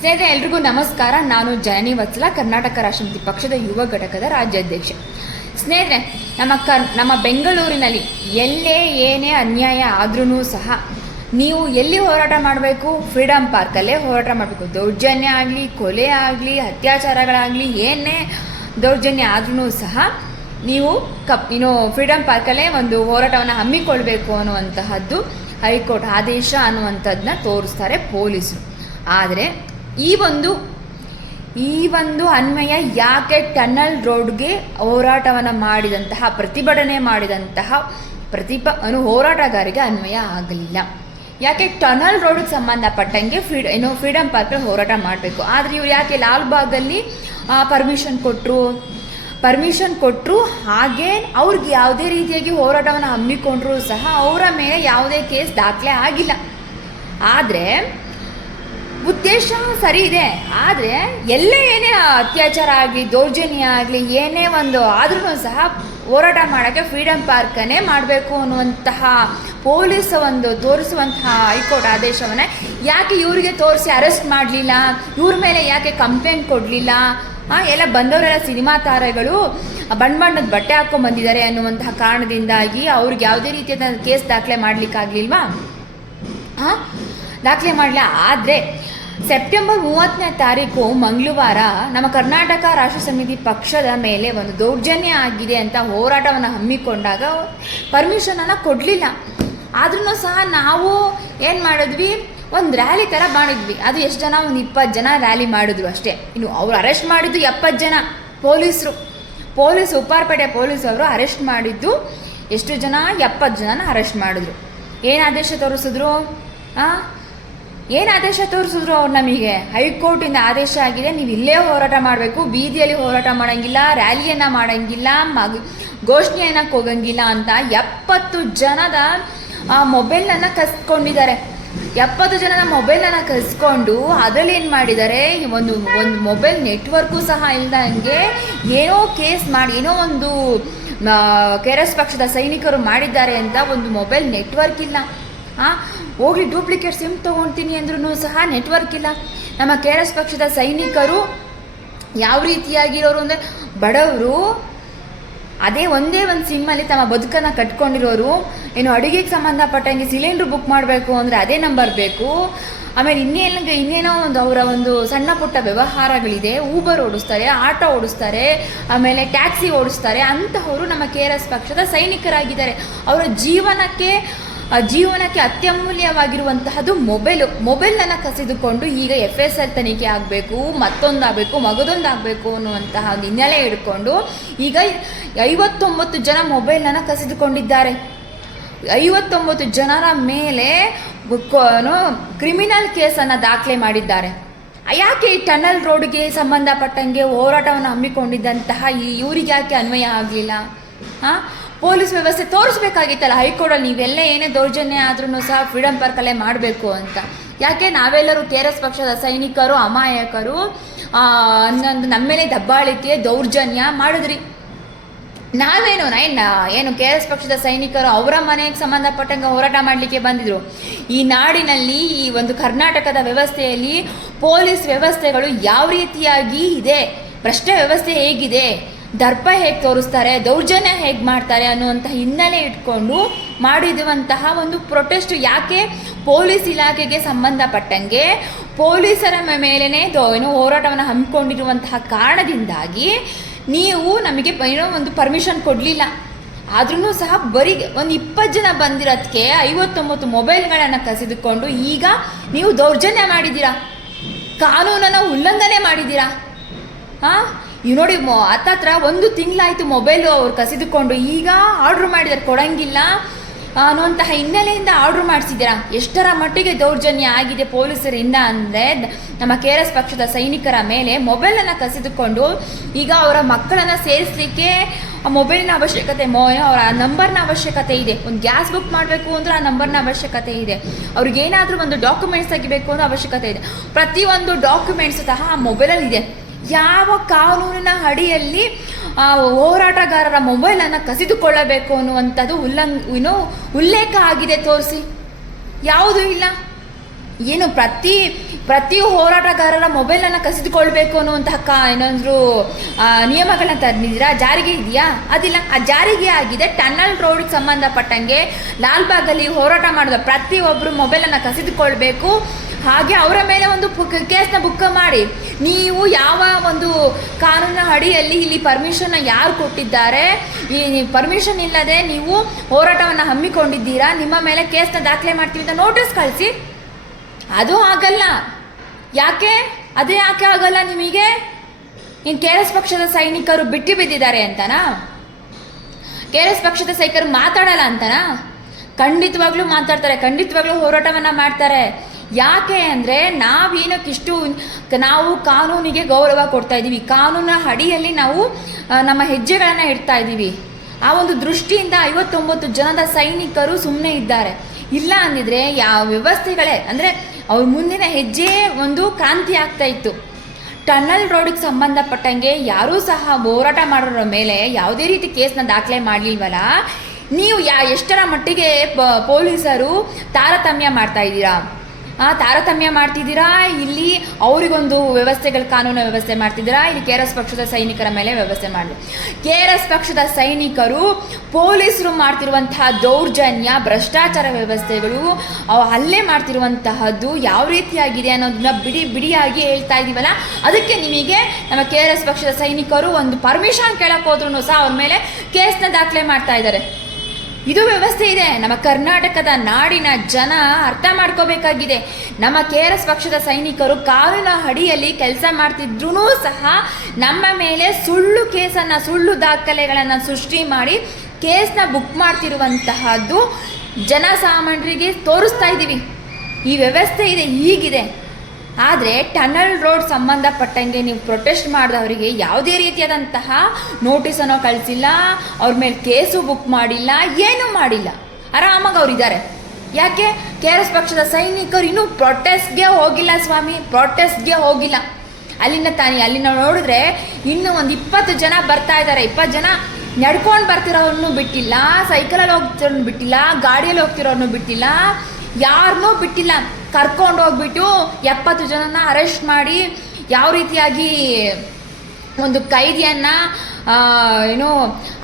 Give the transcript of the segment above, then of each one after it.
ಸ್ನೇಹಿತರೆ, ಎಲ್ರಿಗೂ ನಮಸ್ಕಾರ. ನಾನು ಜನನಿ ವತ್ಸಲ, ಕರ್ನಾಟಕ ರಾಷ್ಟ್ರ ಸಮಿತಿ ಪಕ್ಷದ ಯುವ ಘಟಕದ ರಾಜ್ಯಾಧ್ಯಕ್ಷೆ. ಸ್ನೇಹಿತರೆ, ನಮ್ಮ ಬೆಂಗಳೂರಿನಲ್ಲಿ ಎಲ್ಲೇ ಏನೇ ಅನ್ಯಾಯ ಆದ್ರೂ ಸಹ ನೀವು ಎಲ್ಲಿ ಹೋರಾಟ ಮಾಡಬೇಕು? ಫ್ರೀಡಮ್ ಪಾರ್ಕಲ್ಲೇ ಹೋರಾಟ ಮಾಡಬೇಕು. ದೌರ್ಜನ್ಯ ಆಗಲಿ, ಕೊಲೆ ಆಗಲಿ, ಅತ್ಯಾಚಾರಗಳಾಗಲಿ, ಏನೇ ದೌರ್ಜನ್ಯ ಆದ್ರೂ ಸಹ ನೀವು ಫ್ರೀಡಮ್ ಪಾರ್ಕಲ್ಲೇ ಒಂದು ಹೋರಾಟವನ್ನು ಹಮ್ಮಿಕೊಳ್ಬೇಕು ಅನ್ನುವಂತಹದ್ದು ಹೈಕೋರ್ಟ್ ಆದೇಶ ಅನ್ನುವಂಥದ್ದನ್ನ ತೋರಿಸ್ತಾರೆ ಪೊಲೀಸರು. ಆದರೆ ಈ ಒಂದು ಅನ್ವಯ ಯಾಕೆ ಟನಲ್ ರೋಡ್ಗೆ ಹೋರಾಟವನ್ನು ಮಾಡಿದಂತಹ, ಪ್ರತಿಭಟನೆ ಮಾಡಿದಂತಹ ಹೋರಾಟಗಾರರಿಗೆ ಅನ್ವಯ ಆಗಲಿಲ್ಲ? ಯಾಕೆ ಟನಲ್ ರೋಡ್ಗೆ ಸಂಬಂಧಪಟ್ಟಂಗೆ ಫ್ರೀಡಮ್ ಪಾರ್ಕಲ್ಲಿ ಹೋರಾಟ ಮಾಡಬೇಕು? ಆದರೆ ಇವ್ರು ಯಾಕೆ ಲಾಲ್ಬಾಗಲ್ಲಿ ಪರ್ಮಿಷನ್ ಕೊಟ್ಟರು, ಹಾಗೆ ಅವ್ರಿಗೆ ಯಾವುದೇ ರೀತಿಯಾಗಿ ಹೋರಾಟವನ್ನು ಹಮ್ಮಿಕೊಂಡ್ರೂ ಸಹ ಅವರ ಮೇಲೆ ಯಾವುದೇ ಕೇಸ್ ದಾಖಲೆ ಆಗಿಲ್ಲ. ಆದರೆ ಉದ್ದೇಶ ಸರಿ ಇದೆ. ಆದರೆ ಎಲ್ಲೇ ಏನೇ ಅತ್ಯಾಚಾರ ಆಗಲಿ, ದೌರ್ಜನ್ಯ ಆಗಲಿ, ಏನೇ ಒಂದು ಆದ್ರೂ ಸಹ ಹೋರಾಟ ಮಾಡೋಕ್ಕೆ ಫ್ರೀಡಮ್ ಪಾರ್ಕನ್ನೇ ಮಾಡಬೇಕು ಅನ್ನುವಂತಹ ಪೊಲೀಸ್ ತೋರಿಸುವಂತಹ ಹೈಕೋರ್ಟ್ ಆದೇಶವನ್ನು ಯಾಕೆ ಇವರಿಗೆ ತೋರಿಸಿ ಅರೆಸ್ಟ್ ಮಾಡಲಿಲ್ಲ? ಇವ್ರ ಮೇಲೆ ಯಾಕೆ ಕಂಪ್ಲೇಂಟ್ ಕೊಡಲಿಲ್ಲ? ಎಲ್ಲ ಬಂದವರೆಲ್ಲ ಸಿನಿಮಾ ತಾರೆಗಳು ಬಣ್ಣದ ಬಟ್ಟೆ ಹಾಕ್ಕೊಂಡು ಬಂದಿದ್ದಾರೆ ಅನ್ನುವಂತಹ ಕಾರಣದಿಂದಾಗಿ ಅವ್ರಿಗೆ ಯಾವುದೇ ರೀತಿಯಾದ ಕೇಸ್ ದಾಖಲೆ ಮಾಡಲಿಕ್ಕಾಗಲಿಲ್ವಾ? ದಾಖಲೆ ಮಾಡಲಿಲ್ಲ. ಆದರೆ ಸೆಪ್ಟೆಂಬರ್ 30ನೇ ತಾರೀಕು ಮಂಗಳವಾರ ನಮ್ಮ ಕರ್ನಾಟಕ ರಾಷ್ಟ್ರ ಸಮಿತಿ ಪಕ್ಷದ ಮೇಲೆ ಒಂದು ದೌರ್ಜನ್ಯ ಆಗಿದೆ ಅಂತ ಹೋರಾಟವನ್ನು ಹಮ್ಮಿಕೊಂಡಾಗ ಪರ್ಮಿಷನನ್ನು ಕೊಡಲಿಲ್ಲ. ಆದ್ರೂ ಸಹ ನಾವು ಏನು ಮಾಡಿದ್ವಿ, ಒಂದು ರ್ಯಾಲಿ ಥರ ಮಾಡಿದ್ವಿ. ಅದು ಎಷ್ಟು ಜನ? ಒಂದು 20 ಜನ ರ್ಯಾಲಿ ಮಾಡಿದ್ರು ಅಷ್ಟೇ. ಇನ್ನು ಅವ್ರು ಅರೆಸ್ಟ್ ಮಾಡಿದ್ದು 70 ಜನ. ಉಪ್ಪಾರಪೇಟೆ ಪೊಲೀಸವರು ಅರೆಸ್ಟ್ ಮಾಡಿದ್ದು ಎಷ್ಟು ಜನ? 70 ಜನನ ಅರೆಸ್ಟ್ ಮಾಡಿದ್ರು. ಏನು ಆದೇಶ ತೋರಿಸಿದ್ರು? ಅವ್ರು ನಮಗೆ ಹೈಕೋರ್ಟಿಂದ ಆದೇಶ ಆಗಿದೆ, ನೀವು ಇಲ್ಲೇ ಹೋರಾಟ ಮಾಡಬೇಕು, ಬೀದಿಯಲ್ಲಿ ಹೋರಾಟ ಮಾಡೋಂಗಿಲ್ಲ, ರ್ಯಾಲಿಯನ್ನು ಮಾಡೋಂಗಿಲ್ಲ, ಘೋಷಣೆಯನ್ನು ಹೋಗಂಗಿಲ್ಲ ಅಂತ 70 ಜನದ ಮೊಬೈಲನ್ನು ಕಸ್ಕೊಂಡಿದ್ದಾರೆ. 70 ಜನದ ಮೊಬೈಲನ್ನು ಕಸ್ಕೊಂಡು ಅದರಲ್ಲಿ ಏನು ಮಾಡಿದ್ದಾರೆ, ಒಂದು ಮೊಬೈಲ್ ನೆಟ್ವರ್ಕು ಸಹ ಇಲ್ದಂಗೆ ಏನೋ ಕೇಸ್ ಮಾಡಿ, ಏನೋ ಒಂದು KRS ಪಕ್ಷದ ಸೈನಿಕರು ಮಾಡಿದ್ದಾರೆ ಅಂತ ಒಂದು ಮೊಬೈಲ್ ನೆಟ್ವರ್ಕ್ ಇಲ್ಲ. ಹೋಗ್ಲಿ ಡೂಪ್ಲಿಕೇಟ್ ಸಿಮ್ ತೊಗೊಳ್ತೀನಿ ಅಂದ್ರೂ ಸಹ ನೆಟ್ವರ್ಕ್ ಇಲ್ಲ. ನಮ್ಮ KRS ಪಕ್ಷದ ಸೈನಿಕರು ಯಾವ ರೀತಿಯಾಗಿರೋರು ಅಂದರೆ, ಬಡವರು ಅದೇ ಒಂದೇ ಒಂದು ಸಿಮ್ಮಲ್ಲಿ ತಮ್ಮ ಬದುಕನ್ನು ಕಟ್ಕೊಂಡಿರೋರು. ಏನು ಅಡುಗೆಗೆ ಸಂಬಂಧಪಟ್ಟಂಗೆ ಸಿಲಿಂಡ್ರ್ ಬುಕ್ ಮಾಡಬೇಕು ಅಂದರೆ ಅದೇ ನಂಬರ್ ಬೇಕು. ಆಮೇಲೆ ಇನ್ನೇನೋ ಅವರ ಒಂದು ಸಣ್ಣ ಪುಟ್ಟ ವ್ಯವಹಾರಗಳಿದೆ. ಊಬರ್ ಓಡಿಸ್ತಾರೆ, ಆಟೋ ಓಡಿಸ್ತಾರೆ, ಆಮೇಲೆ ಟ್ಯಾಕ್ಸಿ ಓಡಿಸ್ತಾರೆ. ಅಂತಹವರು ನಮ್ಮ KRS ಪಕ್ಷದ ಸೈನಿಕರಾಗಿದ್ದಾರೆ. ಅವರ ಜೀವನಕ್ಕೆ ಅತ್ಯಮೂಲ್ಯವಾಗಿರುವಂತಹದ್ದು ಮೊಬೈಲನ್ನು ಕಸಿದುಕೊಂಡು ಈಗ FSR ತನಿಖೆ ಆಗಬೇಕು, ಮತ್ತೊಂದಾಗಬೇಕು, ಮಗದೊಂದಾಗಬೇಕು ಅನ್ನುವಂತಹ ಒಂದು ಹಿನ್ನೆಲೆ ಹಿಡ್ಕೊಂಡು ಈಗ 59 ಜನ ಮೊಬೈಲನ್ನು ಕಸಿದುಕೊಂಡಿದ್ದಾರೆ. 59 ಜನರ ಮೇಲೆ ಕ್ರಿಮಿನಲ್ ಕೇಸನ್ನು ದಾಖಲೆ ಮಾಡಿದ್ದಾರೆ. ಯಾಕೆ ಈ ಟನಲ್ ರೋಡ್ಗೆ ಸಂಬಂಧಪಟ್ಟಂಗೆ ಹೋರಾಟವನ್ನು ಹಮ್ಮಿಕೊಂಡಿದ್ದಂತಹ ಇವರಿಗೆ ಯಾಕೆ ಅನ್ವಯ ಆಗಲಿಲ್ಲ? ಪೊಲೀಸ್ ವ್ಯವಸ್ಥೆ ತೋರಿಸ್ಬೇಕಾಗಿತ್ತಲ್ಲ ಹೈಕೋರ್ಟಲ್ಲಿ, ನೀವೆಲ್ಲ ಏನೇ ದೌರ್ಜನ್ಯ ಆದ್ರೂ ಸಹ ಫ್ರೀಡಮ್ ಪಾರ್ಕಲ್ಲೇ ಮಾಡಬೇಕು ಅಂತ. ಯಾಕೆ ನಾವೆಲ್ಲರೂ KRS ಪಕ್ಷದ ಸೈನಿಕರು ಅಮಾಯಕರು ನಮ್ಮ ಮೇಲೆ ದಬ್ಬಾಳಿಕೆ ದೌರ್ಜನ್ಯ ಮಾಡಿದ್ರಿ? ಏನು KRS ಪಕ್ಷದ ಸೈನಿಕರು ಅವರ ಮನೆಗೆ ಸಂಬಂಧಪಟ್ಟಂಗೆ ಹೋರಾಟ ಮಾಡಲಿಕ್ಕೆ ಬಂದಿದ್ರು. ಈ ನಾಡಿನಲ್ಲಿ, ಈ ಒಂದು ಕರ್ನಾಟಕದ ವ್ಯವಸ್ಥೆಯಲ್ಲಿ ಪೊಲೀಸ್ ವ್ಯವಸ್ಥೆಗಳು ಯಾವ ರೀತಿಯಾಗಿ ಇದೆ, ಭ್ರಷ್ಟ ವ್ಯವಸ್ಥೆ ಹೇಗಿದೆ, ದರ್ಪ ಹೇಗೆ ತೋರಿಸ್ತಾರೆ, ದೌರ್ಜನ್ಯ ಹೇಗೆ ಮಾಡ್ತಾರೆ ಅನ್ನುವಂತಹ ಹಿನ್ನೆಲೆ ಇಟ್ಕೊಂಡು ಮಾಡಿರುವಂತಹ ಒಂದು ಪ್ರೊಟೆಸ್ಟ್. ಯಾಕೆ ಪೊಲೀಸ್ ಇಲಾಖೆಗೆ ಸಂಬಂಧಪಟ್ಟಂಗೆ ಪೊಲೀಸರ ಮೇಲೇ ಹೋರಾಟವನ್ನು ಹಮ್ಮಿಕೊಂಡಿರುವಂತಹ ಕಾರಣದಿಂದಾಗಿ ನೀವು ನಮಗೆ ಏನೋ ಒಂದು ಪರ್ಮಿಷನ್ ಕೊಡಲಿಲ್ಲ. ಆದ್ರೂ ಸಹ ಬರೀ ಒಂದು 20 ಜನ ಬಂದಿರೋದಕ್ಕೆ 59 ಮೊಬೈಲ್ಗಳನ್ನು ಕಸಿದುಕೊಂಡು ಈಗ ನೀವು ದೌರ್ಜನ್ಯ ಮಾಡಿದ್ದೀರಾ, ಕಾನೂನನ್ನು ಉಲ್ಲಂಘನೆ ಮಾಡಿದ್ದೀರಾ. ನೋಡಿ, ಹತ್ತತ್ರ 1 ತಿಂಗಳಾಯಿತು ಮೊಬೈಲು ಅವ್ರು ಕಸಿದುಕೊಂಡು. ಈಗ ಆರ್ಡ್ರ್ ಮಾಡಿದ್ದಾರೆ, ಕೊಡಂಗಿಲ್ಲ ಅನ್ನುವಂತಹ ಹಿನ್ನೆಲೆಯಿಂದ ಆರ್ಡ್ರ್ ಮಾಡಿಸಿದ್ದೀರಾ. ಎಷ್ಟರ ಮಟ್ಟಿಗೆ ದೌರ್ಜನ್ಯ ಆಗಿದೆ ಪೊಲೀಸರಿಂದ ಅಂದರೆ, ನಮ್ಮ KRS ಪಕ್ಷದ ಸೈನಿಕರ ಮೇಲೆ ಮೊಬೈಲನ್ನು ಕಸಿದುಕೊಂಡು ಈಗ ಅವರ ಮಕ್ಕಳನ್ನು ಸೇರಿಸಲಿಕ್ಕೆ ಮೊಬೈಲಿನ ಅವಶ್ಯಕತೆ, ಅವರ ನಂಬರ್ನ ಅವಶ್ಯಕತೆ ಇದೆ. ಒಂದು ಗ್ಯಾಸ್ ಬುಕ್ ಮಾಡಬೇಕು ಅಂದರೆ ಆ ನಂಬರ್ನ ಅವಶ್ಯಕತೆ ಇದೆ. ಅವ್ರಿಗೇನಾದರೂ ಒಂದು ಡಾಕ್ಯುಮೆಂಟ್ಸ್ ತೆಗಿಬೇಕು ಅನ್ನೋ ಅವಶ್ಯಕತೆ ಇದೆ. ಪ್ರತಿಯೊಂದು ಡಾಕ್ಯುಮೆಂಟ್ಸ್ ಸಹ ಆ ಮೊಬೈಲಲ್ಲಿ ಇದೆ. ಯಾವ ಕಾನೂನಿನ ಅಡಿಯಲ್ಲಿ ಹೋರಾಟಗಾರರ ಮೊಬೈಲನ್ನು ಕಸಿದುಕೊಳ್ಳಬೇಕು ಅನ್ನುವಂಥದ್ದು ಉಲ್ಲೇಖ ಆಗಿದೆ? ತೋರಿಸಿ. ಯಾವುದೂ ಇಲ್ಲ. ಏನು ಪ್ರತಿ ಹೋರಾಟಗಾರರ ಮೊಬೈಲನ್ನು ಕಸಿದುಕೊಳ್ಬೇಕು ಅನ್ನುವಂತಹ ಏನಾದರೂ ನಿಯಮಗಳನ್ನ ತಂದಿದ್ದೀರಾ? ಜಾರಿಗೆ ಇದೆಯಾ? ಅದಿಲ್ಲ. ಆ ಜಾರಿಗೆ ಆಗಿದೆ. ಟನಲ್ ರೋಡ್ಗೆ ಸಂಬಂಧಪಟ್ಟಂಗೆ ಲಾಲ್ಬಾಗಲ್ಲಿ ಹೋರಾಟ ಮಾಡಿದ ಪ್ರತಿಯೊಬ್ಬರು ಮೊಬೈಲನ್ನು ಕಸಿದುಕೊಳ್ಬೇಕು, ಹಾಗೆ ಅವರ ಮೇಲೆ ಒಂದು ಕೇಸ್ನ ಬುಕ್ ಮಾಡಿ. ನೀವು ಯಾವ ಒಂದು ಕಾನೂನಿನ ಅಡಿಯಲ್ಲಿ ಇಲ್ಲಿ ಪರ್ಮಿಷನ್ನ ಯಾರು ಕೊಟ್ಟಿದ್ದಾರೆ, ಈ ಪರ್ಮಿಷನ್ ಇಲ್ಲದೆ ನೀವು ಹೋರಾಟವನ್ನು ಹಮ್ಮಿಕೊಂಡಿದ್ದೀರಾ, ನಿಮ್ಮ ಮೇಲೆ ಕೇಸ್ನ ದಾಖಲೆ ಮಾಡ್ತೀವಿ ಅಂತ ನೋಟಿಸ್ ಕಳಿಸಿ. ಅದು ಆಗಲ್ಲ. ಯಾಕೆ? ಅದೇ ಯಾಕೆ ಆಗಲ್ಲ ನಿಮಗೆ? ಇನ್ನು KRS ಪಕ್ಷದ ಸೈನಿಕರು ಬಿಟ್ಟು ಬಿದ್ದಿದ್ದಾರೆ ಅಂತನಾ? KRS ಪಕ್ಷದ ಸೈನಿಕರು ಮಾತಾಡಲ್ಲ ಅಂತನಾ? ಖಂಡಿತವಾಗ್ಲೂ ಮಾತಾಡ್ತಾರೆ, ಖಂಡಿತವಾಗ್ಲೂ ಹೋರಾಟವನ್ನು ಮಾಡ್ತಾರೆ. ಯಾಕೆ ಅಂದರೆ ನಾವು ಕಾನೂನಿಗೆ ಗೌರವ ಕೊಡ್ತಾ ಇದ್ದೀವಿ, ಕಾನೂನಿನ ಅಡಿಯಲ್ಲಿ ನಾವು ನಮ್ಮ ಹೆಜ್ಜೆಗಳನ್ನು ಇಡ್ತಾ ಇದ್ದೀವಿ. ಆ ಒಂದು ದೃಷ್ಟಿಯಿಂದ 59 ಜನದ ಸೈನಿಕರು ಸುಮ್ಮನೆ ಇದ್ದಾರೆ. ಇಲ್ಲ ಅಂದಿದ್ರೆ ಯಾವ ವ್ಯವಸ್ಥೆಗಳೇ ಅಂದರೆ ಅವ್ರ ಮುಂದಿನ ಹೆಜ್ಜೆ ಒಂದು ಕ್ರಾಂತಿ ಆಗ್ತಾ ಇತ್ತು. ಟನಲ್ ರೋಡಿಗೆ ಸಂಬಂಧಪಟ್ಟಂಗೆ ಯಾರೂ ಸಹ ಹೋರಾಟ ಮಾಡೋರ ಮೇಲೆ ಯಾವುದೇ ರೀತಿ ಕೇಸ್ನ ದಾಖಲೆ ಮಾಡಲಿಲ್ವಲ್ಲ. ನೀವು ಎಷ್ಟರ ಮಟ್ಟಿಗೆ ಪೊಲೀಸರು ತಾರತಮ್ಯ ಮಾಡ್ತಾ ಇದ್ದೀರಾ? ತಾರತಮ್ಯ ಮಾಡ್ತಿದ್ದೀರಾ. ಇಲ್ಲಿ ಅವರಿಗೊಂದು ವ್ಯವಸ್ಥೆಗಳು, ಕಾನೂನು ವ್ಯವಸ್ಥೆ ಮಾಡ್ತಿದ್ದೀರಾ, ಇಲ್ಲಿ KRS ಪಕ್ಷದ ಸೈನಿಕರ ಮೇಲೆ ವ್ಯವಸ್ಥೆ ಮಾಡಿ. KRS ಪಕ್ಷದ ಸೈನಿಕರು ಪೊಲೀಸರು ಮಾಡ್ತಿರುವಂತಹ ದೌರ್ಜನ್ಯ, ಭ್ರಷ್ಟಾಚಾರ ವ್ಯವಸ್ಥೆಗಳು, ಹಲ್ಲೆ ಮಾಡ್ತಿರುವಂತಹದ್ದು ಯಾವ ರೀತಿಯಾಗಿದೆ ಅನ್ನೋದನ್ನ ಬಿಡಿಯಾಗಿ ಹೇಳ್ತಾ ಇದ್ದೀವಲ್ಲ. ಅದಕ್ಕೆ ನಿಮಗೆ ನಮ್ಮ KRS ಪಕ್ಷದ ಸೈನಿಕರು ಒಂದು ಪರ್ಮಿಷನ್ ಕೇಳಕ್ಕೆ ಹೋದ್ರೂ ಸಹ ಅವ್ರ ಮೇಲೆ ಕೇಸ್ನ ದಾಖಲೆ ಮಾಡ್ತಾ ಇದ್ದಾರೆ. ಇದು ವ್ಯವಸ್ಥೆ ಇದೆ. ನಮ್ಮ ಕರ್ನಾಟಕದ ನಾಡಿನ ಜನ ಅರ್ಥ ಮಾಡ್ಕೋಬೇಕಾಗಿದೆ. ನಮ್ಮ KRS ಪಕ್ಷದ ಸೈನಿಕರು ಕಾನೂನಿನ ಅಡಿಯಲ್ಲಿ ಕೆಲಸ ಮಾಡ್ತಿದ್ರೂ ಸಹ ನಮ್ಮ ಮೇಲೆ ಸುಳ್ಳು ಕೇಸನ್ನು, ಸುಳ್ಳು ದಾಖಲೆಗಳನ್ನು ಸೃಷ್ಟಿ ಮಾಡಿ ಕೇಸ್ನ ಬುಕ್ ಮಾಡ್ತಿರುವಂತಹದ್ದು ಜನಸಾಮಾನ್ಯರಿಗೆ ತೋರಿಸ್ತಾ ಇದ್ದೀವಿ. ಈ ವ್ಯವಸ್ಥೆ ಇದೆ, ಹೀಗಿದೆ. ಆದರೆ ಟನಲ್ ರೋಡ್ ಸಂಬಂಧಪಟ್ಟಂಗೆ ನೀವು ಪ್ರೊಟೆಸ್ಟ್ ಮಾಡಿದವರಿಗೆ ಯಾವುದೇ ರೀತಿಯಾದಂತಹ ನೋಟಿಸನ್ನು ಕಳಿಸಿಲ್ಲ, ಅವ್ರ ಮೇಲೆ ಕೇಸು ಬುಕ್ ಮಾಡಿಲ್ಲ, ಏನೂ ಮಾಡಿಲ್ಲ. ಆರಾಮಾಗಿ ಅವರಿದ್ದಾರೆ. ಯಾಕೆ? KRS ಪಕ್ಷದ ಸೈನಿಕರು ಇನ್ನೂ ಪ್ರೊಟೆಸ್ಟ್ಗೆ ಹೋಗಿಲ್ಲ ಸ್ವಾಮಿ, ಪ್ರೊಟೆಸ್ಟ್ಗೆ ಹೋಗಿಲ್ಲ. ಅಲ್ಲಿನ ನೋಡಿದ್ರೆ ಇನ್ನೂ ಒಂದು 20 ಜನ ಬರ್ತಾ ಇದ್ದಾರೆ. 20 ಜನ ನಡ್ಕೊಂಡು ಬರ್ತಿರೋರನ್ನು ಬಿಟ್ಟಿಲ್ಲ, ಸೈಕಲಲ್ಲಿ ಹೋಗ್ತಿರೋರ್ನು ಬಿಟ್ಟಿಲ್ಲ, ಗಾಡಿಯಲ್ಲಿ ಹೋಗ್ತಿರೋರ್ನು ಬಿಟ್ಟಿಲ್ಲ, ಯಾರನ್ನೂ ಬಿಟ್ಟಿಲ್ಲ. ಕರ್ಕೊಂಡು ಹೋಗ್ಬಿಟ್ಟು 70 ಜನನ ಅರೆಸ್ಟ್ ಮಾಡಿ ಯಾವ ರೀತಿಯಾಗಿ ಒಂದು ಖೈದಿಯನ್ನು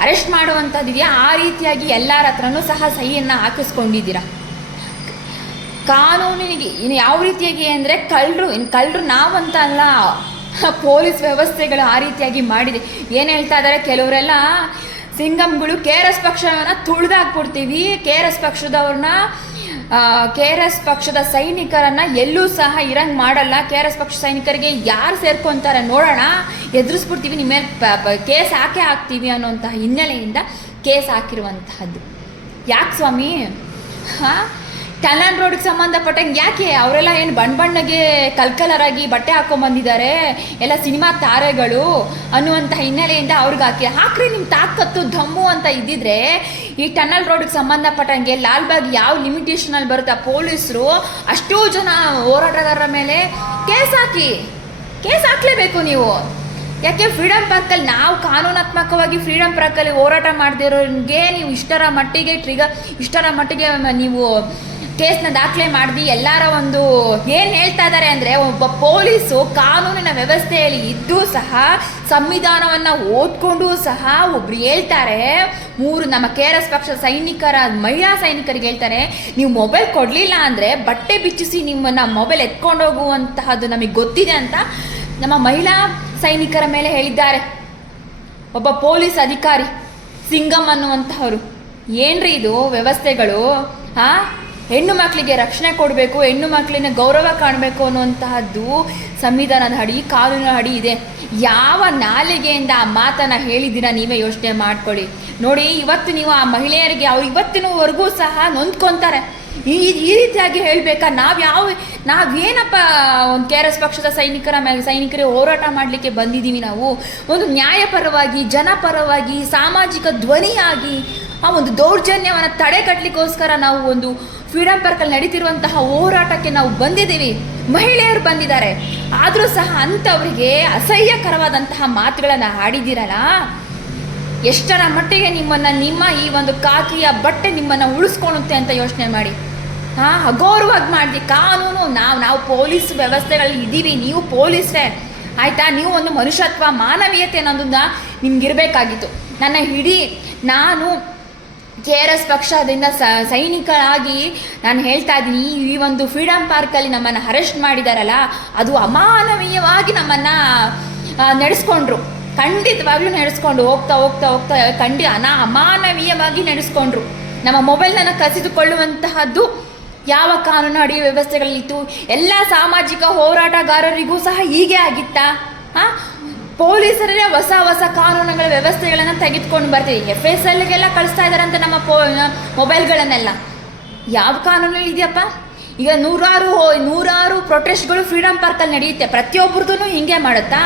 ಅರೆಸ್ಟ್ ಮಾಡುವಂಥದ್ದಿದೆಯಾ ಆ ರೀತಿಯಾಗಿ ಎಲ್ಲರ ಹತ್ರನೂ ಸಹ ಸಹಿಯನ್ನು ಹಾಕಿಸ್ಕೊಂಡಿದ್ದೀರಾ. ಕಾನೂನಿಗೆ ಇನ್ನು ಯಾವ ರೀತಿಯಾಗಿ ಅಂದರೆ ಕಳ್ಳರು ನಾವಂತ ಅಲ್ಲ, ಪೊಲೀಸ್ ವ್ಯವಸ್ಥೆಗಳು ಆ ರೀತಿಯಾಗಿ ಮಾಡಿದೆ. ಏನು ಹೇಳ್ತಾ ಇದ್ದಾರೆ ಕೆಲವರೆಲ್ಲ, ಸಿಂಗಮ್ಗಳು KRS ಪಕ್ಷವನ್ನು ತುಳಿದಾಕ್ಬಿಡ್ತೀವಿ, KRS ಪಕ್ಷದ ಸೈನಿಕರನ್ನು ಎಲ್ಲೂ ಸಹ ಇರಂಗೆ ಮಾಡಲ್ಲ, KRS ಪಕ್ಷ ಸೈನಿಕರಿಗೆ ಯಾರು ಸೇರ್ಕೊತಾರೆ ನೋಡೋಣ, ಎದುರಿಸ್ಬಿಡ್ತೀವಿ, ನಿಮ್ಮ ಮೇಲೆ ಕೇಸ್ ಹಾಕ್ತೀವಿ ಅನ್ನೋಂತಹ ಹಿನ್ನೆಲೆಯಿಂದ ಕೇಸ್ ಹಾಕಿರುವಂತಹದ್ದು. ಯಾಕೆ ಸ್ವಾಮಿ? ಟನಲ್ ರೋಡ್ಗೆ ಸಂಬಂಧಪಟ್ಟಂಗೆ ಯಾಕೆ ಅವರೆಲ್ಲ ಏನು ಬಣ್ಣಗೆ ಕಲ್ಕಲರಾಗಿ ಬಟ್ಟೆ ಹಾಕೊಂಡ್ಬಂದಿದ್ದಾರೆ, ಎಲ್ಲ ಸಿನಿಮಾ ತಾರೆಗಳು ಅನ್ನುವಂಥ ಹಿನ್ನೆಲೆಯಿಂದ ಅವ್ರಿಗೆ ಹಾಕ್ರಿ. ನಿಮ್ಮ ತಾಕತ್ತು ದಮ್ಮು ಅಂತ ಇದ್ದಿದ್ರೆ ಈ ಟನಲ್ ರೋಡ್ಗೆ ಸಂಬಂಧಪಟ್ಟಂಗೆ ಲಾಲ್ಬಾಗ್ ಯಾವ ಲಿಮಿಟೇಷನಲ್ಲಿ ಬರುತ್ತೆ, ಪೊಲೀಸರು ಅಷ್ಟೂ ಜನ ಹೋರಾಟಗಾರರ ಮೇಲೆ ಕೇಸ್ ಹಾಕಲೇಬೇಕು ನೀವು. ಯಾಕೆ? ಫ್ರೀಡಮ್ ಪಾರ್ಕಲ್ಲಿ ನಾವು ಕಾನೂನಾತ್ಮಕವಾಗಿ ಫ್ರೀಡಮ್ ಪಾರ್ಕಲ್ಲಿ ಹೋರಾಟ ಮಾಡದಿರೋರಿಗೆ ನೀವು ಇಷ್ಟರ ಮಟ್ಟಿಗೆ ನೀವು ಕೇಸ್ನ ದಾಖಲೆ ಮಾಡಿ ಎಲ್ಲರ ಒಂದು ಏನು ಹೇಳ್ತಾ ಇದ್ದಾರೆ ಅಂದರೆ, ಒಬ್ಬ ಪೊಲೀಸು ಕಾನೂನಿನ ವ್ಯವಸ್ಥೆಯಲ್ಲಿ ಇದ್ದೂ ಸಹ ಸಂವಿಧಾನವನ್ನು ಓದ್ಕೊಂಡು ಸಹ ಒಬ್ರು ಹೇಳ್ತಾರೆ, ನಮ್ಮ KRS ಪಕ್ಷದ ಮಹಿಳಾ ಸೈನಿಕರಿಗೆ ಹೇಳ್ತಾರೆ, ನೀವು ಮೊಬೈಲ್ ಕೊಡಲಿಲ್ಲ ಅಂದರೆ ಬಟ್ಟೆ ಬಿಚ್ಚಿಸಿ ನಿಮ್ಮನ್ನು ಮೊಬೈಲ್ ಎತ್ಕೊಂಡು ಹೋಗುವಂತಹದ್ದು ನಮಗೆ ಗೊತ್ತಿದೆ ಅಂತ ನಮ್ಮ ಮಹಿಳಾ ಸೈನಿಕರ ಮೇಲೆ ಹೇಳಿದ್ದಾರೆ. ಒಬ್ಬ ಪೊಲೀಸ್ ಅಧಿಕಾರಿ ಸಿಂಗಮ್ ಅನ್ನುವಂತಹವರು. ಏನ್ರಿ ಇದು ವ್ಯವಸ್ಥೆಗಳು? ಹೆಣ್ಣು ಮಕ್ಕಳಿಗೆ ರಕ್ಷಣೆ ಕೊಡಬೇಕು, ಹೆಣ್ಣು ಮಕ್ಕಳಿನ ಗೌರವ ಕಾಣಬೇಕು ಅನ್ನುವಂತಹದ್ದು ಸಂವಿಧಾನದ ಅಡಿ, ಕಾನೂನಿನ ಅಡಿ ಇದೆ. ಯಾವ ನಾಲಿಗೆಯಿಂದ ಆ ಮಾತನ್ನು ಹೇಳಿದ್ದೀರಾ ನೀವೇ ಯೋಚನೆ ಮಾಡ್ಕೊಳ್ಳಿ. ನೋಡಿ, ಇವತ್ತು ನೀವು ಆ ಮಹಿಳೆಯರಿಗೆ ಅವ್ರು ಇವತ್ತಿನವರೆಗೂ ಸಹ ನೊಂದ್ಕೊತಾರೆ. ಈ ರೀತಿಯಾಗಿ ಹೇಳಬೇಕಾ? ನಾವೇನಪ್ಪ ಒಂದು KRS ಪಕ್ಷದ ಸೈನಿಕರೇ ಹೋರಾಟ ಮಾಡಲಿಕ್ಕೆ ಬಂದಿದ್ದೀವಿ. ನಾವು ಒಂದು ನ್ಯಾಯಪರವಾಗಿ, ಜನಪರವಾಗಿ, ಸಾಮಾಜಿಕ ಧ್ವನಿಯಾಗಿ ಆ ಒಂದು ದೌರ್ಜನ್ಯವನ್ನು ತಡೆಗಟ್ಟಲಿಕ್ಕೋಸ್ಕರ ನಾವು ಒಂದು ಫ್ರೀಡಮ್ ಪಾರ್ಕಲ್ಲಿ ನಡೀತಿರುವಂತಹ ಹೋರಾಟಕ್ಕೆ ನಾವು ಬಂದಿದ್ದೀವಿ. ಮಹಿಳೆಯರು ಬಂದಿದ್ದಾರೆ. ಆದರೂ ಸಹ ಅಂಥವರಿಗೆ ಅಸಹ್ಯಕರವಾದಂತಹ ಮಾತುಗಳನ್ನು ಆಡಿದ್ದೀರಲ್ಲ, ಎಷ್ಟರ ಮಟ್ಟಿಗೆ ನಿಮ್ಮ ಈ ಒಂದು ಕಾಕಿಯ ಬಟ್ಟೆ ನಿಮ್ಮನ್ನು ಉಳಿಸ್ಕೊಳ್ಳುತ್ತೆ ಅಂತ ಯೋಚನೆ ಮಾಡಿ. ಅಗೌರವಾಗಿ ಮಾಡಿದ್ವಿ. ಕಾನೂನು ನಾವು ಪೊಲೀಸ್ ವ್ಯವಸ್ಥೆಗಳಲ್ಲಿ ಇದ್ದೀವಿ, ನೀವು ಪೊಲೀಸರೇ ಆಯಿತಾ. ನೀವು ಒಂದು ಮನುಷ್ಯತ್ವ ಮಾನವೀಯತೆ ಅನ್ನೋದನ್ನ ನಿಮ್ಗಿರಬೇಕಾಗಿತ್ತು. ನಾನು KRS ಪಕ್ಷದಿಂದ ಸೈನಿಕರಾಗಿ ನಾನು ಹೇಳ್ತಾ ಇದ್ದೀನಿ, ಈ ಒಂದು ಫ್ರೀಡಮ್ ಪಾರ್ಕಲ್ಲಿ ನಮ್ಮನ್ನು ಅರೆಸ್ಟ್ ಮಾಡಿದಾರಲ್ಲ, ಅದು ಅಮಾನವೀಯವಾಗಿ ನಮ್ಮನ್ನು ನಡೆಸ್ಕೊಂಡ್ರು. ಖಂಡಿತವಾಗ್ಲೂ ನಡೆಸ್ಕೊಂಡು ಹೋಗ್ತಾ ಅಮಾನವೀಯವಾಗಿ ನಡೆಸ್ಕೊಂಡ್ರು. ನಮ್ಮ ಮೊಬೈಲನ್ನು ಕಸಿದುಕೊಳ್ಳುವಂತಹದ್ದು ಯಾವ ಕಾನೂನು ಅಡಿ ವ್ಯವಸ್ಥೆಗಳಲ್ಲಿತ್ತು? ಎಲ್ಲ ಸಾಮಾಜಿಕ ಹೋರಾಟಗಾರರಿಗೂ ಸಹ ಹೀಗೆ ಆಗಿತ್ತಾ? ಪೊಲೀಸರೇ ಹೊಸ ಕಾನೂನುಗಳ ವ್ಯವಸ್ಥೆಗಳನ್ನು ತೆಗೆದುಕೊಂಡು ಬರ್ತೀವಿ. FSLಗೆಲ್ಲ ಕಳಿಸ್ತಾ ಇದ್ದಾರಂತೆ ನಮ್ಮ ಮೊಬೈಲ್ಗಳನ್ನೆಲ್ಲ. ಯಾವ ಕಾನೂನಲ್ಲಿ ಇದೆಯಪ್ಪ? ಈಗ ನೂರಾರು ಪ್ರೊಟೆಸ್ಟ್ಗಳು ಫ್ರೀಡಮ್ ಪಾರ್ಕಲ್ಲಿ ನಡೆಯುತ್ತೆ. ಪ್ರತಿಯೊಬ್ಬರದೂ ಹಿಂಗೆ ಮಾಡುತ್ತಾ?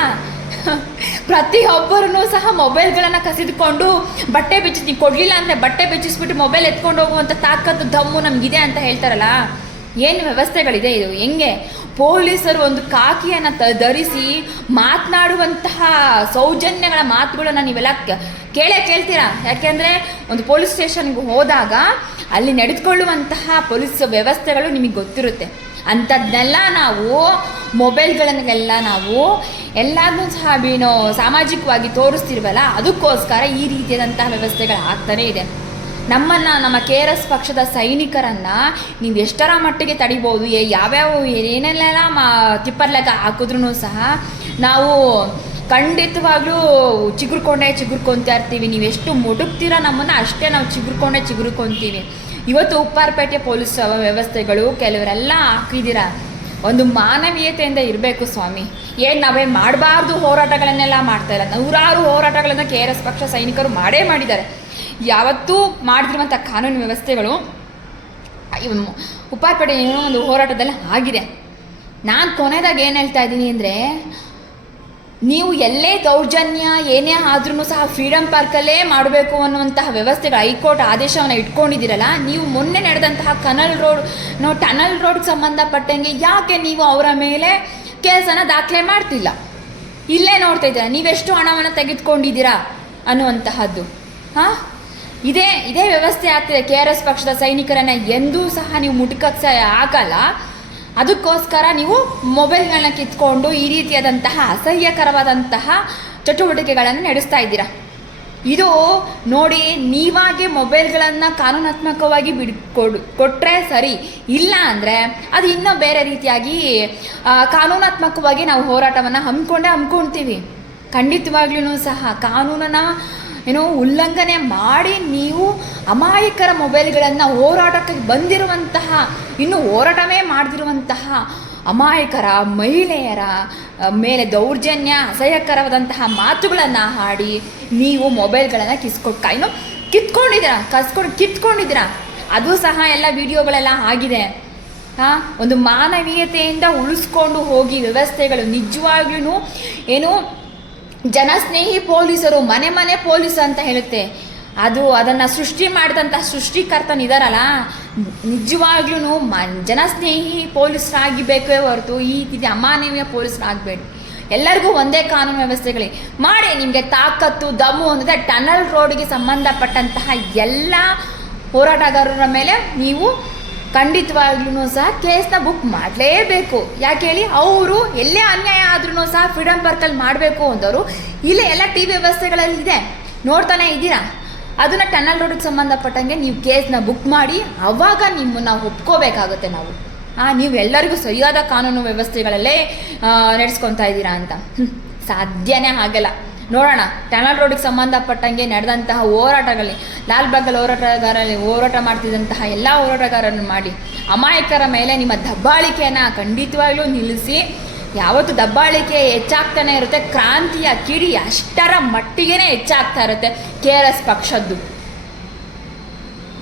ಪ್ರತಿಯೊಬ್ಬರೂ ಸಹ ಮೊಬೈಲ್ಗಳನ್ನು ಕಸಿದುಕೊಂಡು ಬಟ್ಟೆ ಬಿಚ್ಚಿ ಕೊಡಲಿಲ್ಲ ಅಂದರೆ ಬಟ್ಟೆ ಬಿಚ್ಚಿಸ್ಬಿಟ್ಟು ಮೊಬೈಲ್ ಎತ್ಕೊಂಡು ಹೋಗುವಂಥ ತಾಕತ್ತು ದಮ್ಮು ನಮಗಿದೆ ಅಂತ ಹೇಳ್ತಾರಲ್ಲ. ಏನು ವ್ಯವಸ್ಥೆಗಳಿದೆ ಇದು? ಹೆಂಗೆ ಪೊಲೀಸರು ಒಂದು ಕಾಕಿಯನ್ನು ಧರಿಸಿ ಮಾತನಾಡುವಂತಹ ಸೌಜನ್ಯಗಳ ಮಾತುಗಳನ್ನು ನೀವೆಲ್ಲ ಕೇಳ್ತೀರಾ? ಯಾಕೆಂದರೆ ಒಂದು ಪೊಲೀಸ್ ಸ್ಟೇಷನ್ಗೆ ಹೋದಾಗ ಅಲ್ಲಿ ನಡೆದುಕೊಳ್ಳುವಂತಹ ಪೊಲೀಸ್ ವ್ಯವಸ್ಥೆಗಳು ನಿಮಗೆ ಗೊತ್ತಿರುತ್ತೆ. ಅಂಥದ್ದನ್ನೆಲ್ಲ ನಾವು ಮೊಬೈಲ್ಗಳನ್ನೆಲ್ಲ ನಾವು ಎಲ್ಲದನ್ನೂ ಸಹ ಸಾಮಾಜಿಕವಾಗಿ ತೋರಿಸ್ತಿರ್ವಲ್ಲ, ಅದಕ್ಕೋಸ್ಕರ ಈ ರೀತಿಯಾದಂತಹ ವ್ಯವಸ್ಥೆಗಳು ಆಗ್ತಾನೇ ಇದೆ. ನಮ್ಮ KRS ಪಕ್ಷದ ಸೈನಿಕರನ್ನು ನೀವು ಎಷ್ಟರ ಮಟ್ಟಿಗೆ ತಡಿಬೋದು, ಏನೆಲ್ಲ ತಿಪ್ಪರ್ಲೆಕ್ಕ ಹಾಕಿದ್ರೂ ಸಹ ನಾವು ಖಂಡಿತವಾಗ್ಲೂ ಚಿಗುರ್ಕೊಂತಾ ಇರ್ತೀವಿ. ನೀವು ಎಷ್ಟು ಮುಡುಕ್ತೀರ ನಮ್ಮನ್ನು, ಅಷ್ಟೇ ನಾವು ಚಿಗುರ್ಕೊಂತೀವಿ. ಇವತ್ತು ಉಪ್ಪಾರಪೇಟೆ ಪೊಲೀಸ್ ವ್ಯವಸ್ಥೆಗಳು ಕೆಲವರೆಲ್ಲ ಹಾಕಿದ್ದೀರ. ಒಂದು ಮಾನವೀಯತೆಯಿಂದ ಇರಬೇಕು ಸ್ವಾಮಿ. ನಾವೇ ಮಾಡಬಾರ್ದು ಹೋರಾಟಗಳನ್ನೆಲ್ಲ ಮಾಡ್ತಾಯಿಲ್ಲ. ನೂರಾರು ಹೋರಾಟಗಳನ್ನು KRS ಪಕ್ಷ ಸೈನಿಕರು ಮಾಡಿದ್ದಾರೆ. ಯಾವತ್ತೂ ಮಾಡಿದಿರುವಂಥ ಕಾನೂನು ವ್ಯವಸ್ಥೆಗಳು ಉಪ್ಪಾರಪೇಟೆ ಏನೋ ಒಂದು ಹೋರಾಟದಲ್ಲಿ ಆಗಿದೆ. ನಾನು ಕೊನೆಯದಾಗಿ ಏನು ಹೇಳ್ತಾ ಇದ್ದೀನಿ ಅಂದರೆ, ನೀವು ಎಲ್ಲೇ ದೌರ್ಜನ್ಯ ಏನೇ ಆದ್ರೂ ಸಹ ಫ್ರೀಡಮ್ ಪಾರ್ಕಲ್ಲೇ ಮಾಡಬೇಕು ಅನ್ನುವಂತಹ ವ್ಯವಸ್ಥೆಗಳು ಹೈಕೋರ್ಟ್ ಆದೇಶವನ್ನು ಇಟ್ಕೊಂಡಿದ್ದೀರಲ್ಲ, ನೀವು ಮೊನ್ನೆ ನಡೆದಂತಹ ಟನಲ್ ರೋಡ್ಗೆ ಸಂಬಂಧಪಟ್ಟಂಗೆ ಯಾಕೆ ನೀವು ಅವರ ಮೇಲೆ ಕೇಸನ್ನು ದಾಖಲೆ ಮಾಡ್ತಿಲ್ಲ? ಇಲ್ಲೇ ನೋಡ್ತಾ ಇದ್ದೀರಾ ನೀವೆಷ್ಟು ಹಣವನ್ನು ತೆಗೆದುಕೊಂಡಿದ್ದೀರಾ ಅನ್ನುವಂತಹದ್ದು. ಇದೇ ವ್ಯವಸ್ಥೆ ಆಗ್ತಿದೆ. KRS ಪಕ್ಷದ ಸೈನಿಕರನ್ನು ಎಂದೂ ಸಹ ನೀವು ಮುಟುಕಕ್ಕೆ ಆಗಲ್ಲ. ಅದಕ್ಕೋಸ್ಕರ ನೀವು ಮೊಬೈಲ್ಗಳನ್ನ ಕಿತ್ಕೊಂಡು ಈ ರೀತಿಯಾದಂತಹ ಅಸಹ್ಯಕರವಾದಂತಹ ಚಟುವಟಿಕೆಗಳನ್ನು ನಡೆಸ್ತಾ ಇದ್ದೀರಾ. ಇದು ನೋಡಿ, ನೀವಾಗೆ ಮೊಬೈಲ್ಗಳನ್ನು ಕಾನೂನಾತ್ಮಕವಾಗಿ ಕೊಟ್ಟರೆ ಸರಿ, ಇಲ್ಲ ಅಂದರೆ ಅದು ಇನ್ನೂ ಬೇರೆ ರೀತಿಯಾಗಿ ಕಾನೂನಾತ್ಮಕವಾಗಿ ನಾವು ಹೋರಾಟವನ್ನು ಹಮ್ಮಿಕೊಳ್ತೀವಿ. ಖಂಡಿತವಾಗ್ಲೂ ಸಹ ಕಾನೂನನ್ನು ಉಲ್ಲಂಘನೆ ಮಾಡಿ ನೀವು ಅಮಾಯಕರ ಮೊಬೈಲ್ಗಳನ್ನು ಹೋರಾಟಕ್ಕೆ ಬಂದಿರುವಂತಹ, ಇನ್ನು ಹೋರಾಟವೇ ಮಾಡದಿರುವಂತಹ ಅಮಾಯಕರ ಮಹಿಳೆಯರ ಮೇಲೆ ದೌರ್ಜನ್ಯ ಅಸಹ್ಯಕರವಾದಂತಹ ಮಾತುಗಳನ್ನು ಆಡಿ ನೀವು ಮೊಬೈಲ್ಗಳನ್ನು ಕಿತ್ಕೊಂಡಿದ್ದೀರಾ. ಅದು ಸಹ ಎಲ್ಲ ವಿಡಿಯೋಗಳೆಲ್ಲ ಆಗಿದೆ. ಒಂದು ಮಾನವೀಯತೆಯಿಂದ ಉಳಿಸ್ಕೊಂಡು ಹೋಗಿ ವ್ಯವಸ್ಥೆಗಳು ನಿಜವಾಗ್ಲೂ ಜನಸ್ನೇಹಿ ಪೊಲೀಸರು, ಮನೆ ಪೊಲೀಸ್ ಅಂತ ಹೇಳುತ್ತೆ. ಅದನ್ನು ಸೃಷ್ಟಿ ಮಾಡಿದಂತಹ ಸೃಷ್ಟಿಕರ್ತನಿದಾರಲ್ಲ, ನಿಜವಾಗ್ಲೂ ಜನಸ್ನೇಹಿ ಪೊಲೀಸರಾಗಿಬೇಕೇ ಹೊರತು ಈ ರೀತಿ ಅಮಾನವೀಯ ಪೊಲೀಸರಾಗಬೇಡಿ. ಎಲ್ಲರಿಗೂ ಒಂದೇ ಕಾನೂನು ವ್ಯವಸ್ಥೆಗಳೇ ಮಾಡಿ. ನಿಮಗೆ ತಾಕತ್ತು ದಮ್ಮು ಅಂದರೆ ಟನಲ್ ರೋಡ್ಗೆ ಸಂಬಂಧಪಟ್ಟಂತಹ ಎಲ್ಲ ಹೋರಾಟಗಾರರ ಮೇಲೆ ನೀವು ಖಂಡಿತವಾಗ್ಲೂ ಸಹ ಕೇಸ್ನ ಬುಕ್ ಮಾಡಲೇಬೇಕು. ಯಾಕೆ ಹೇಳಿ, ಅವರು ಎಲ್ಲೇ ಅನ್ಯಾಯ ಆದ್ರೂ ಸಹ ಫ್ರೀಡಮ್ ಪಾರ್ಕಲ್ಲಿ ಮಾಡಬೇಕು ಅಂದವರು ಇಲ್ಲೇ ಎಲ್ಲ TV ವ್ಯವಸ್ಥೆಗಳಲ್ಲಿ ಇದೆ, ನೋಡ್ತಾನೆ ಇದ್ದೀರಾ. ಅದನ್ನು ಟನಲ್ ರೋಡ್ಗೆ ಸಂಬಂಧಪಟ್ಟಂಗೆ ನೀವು ಕೇಸ್ನ ಬುಕ್ ಮಾಡಿ, ಅವಾಗ ನಿಮ್ಮನ್ನು ಒಪ್ಕೋಬೇಕಾಗುತ್ತೆ ನಾವು. ನೀವು ಎಲ್ಲರಿಗೂ ಸರಿಯಾದ ಕಾನೂನು ವ್ಯವಸ್ಥೆಗಳಲ್ಲೇ ನಡೆಸ್ಕೊತಾ ಇದ್ದೀರಾ ಅಂತ ಸಾಧ್ಯನೇ ಆಗಲ್ಲ. ನೋಡೋಣ, ಟನಲ್ ರೋಡ್ಗೆ ಸಂಬಂಧಪಟ್ಟಂಗೆ ನಡೆದಂತಹ ಹೋರಾಟಗಳಲ್ಲಿ ಲಾಲ್ಬಾಗಲ್ಲಿ ಹೋರಾಟ ಮಾಡ್ತಿದ್ದಂತಹ ಎಲ್ಲ ಹೋರಾಟಗಾರರನ್ನು ಮಾಡಿ ಅಮಾಯಕರ ಮೇಲೆ ನಿಮ್ಮ ದಬ್ಬಾಳಿಕೆಯನ್ನು ಖಂಡಿತವಾಗ್ಲೂ ನಿಲ್ಲಿಸಿ. ಯಾವತ್ತು ದಬ್ಬಾಳಿಕೆ ಹೆಚ್ಚಾಗ್ತಾನೆ ಇರುತ್ತೆ, ಕ್ರಾಂತಿಯ ಕಿಡಿ ಅಷ್ಟರ ಮಟ್ಟಿಗೆ ಹೆಚ್ಚಾಗ್ತಾ ಇರುತ್ತೆ KRS ಪಕ್ಷದ್ದು.